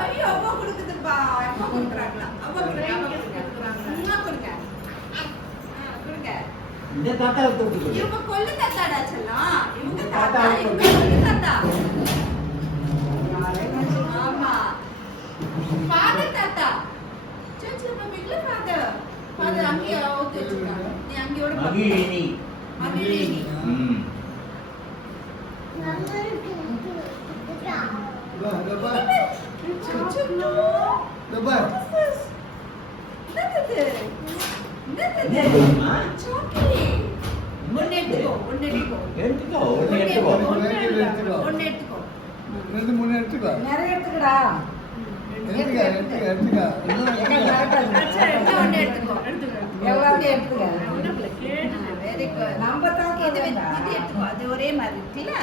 ஐயோ அம்மா கொடுக்குதுப்பா. அம்மா கொடுக்குறாங்களா? அம்மா கொடுங்க. கொடுங்க. இந்த தாத்தாவை தூக்கு. இவங்க கொள்ளு தாத்தாடா செல்லம். இவங்க தாத்தா, இவங்க கொள்ளு தாத்தா. ஆமா. ஃபாதர் தாத்தா. சச்ச மம்மில ஃபாதர். ஃபாதர் அங்கே அவுத்து வச்சிருக்காங்க. நீ அங்கேயோட மகிழினி. மகிழினி. ஒரே மாதிரி இருக்குல்ல.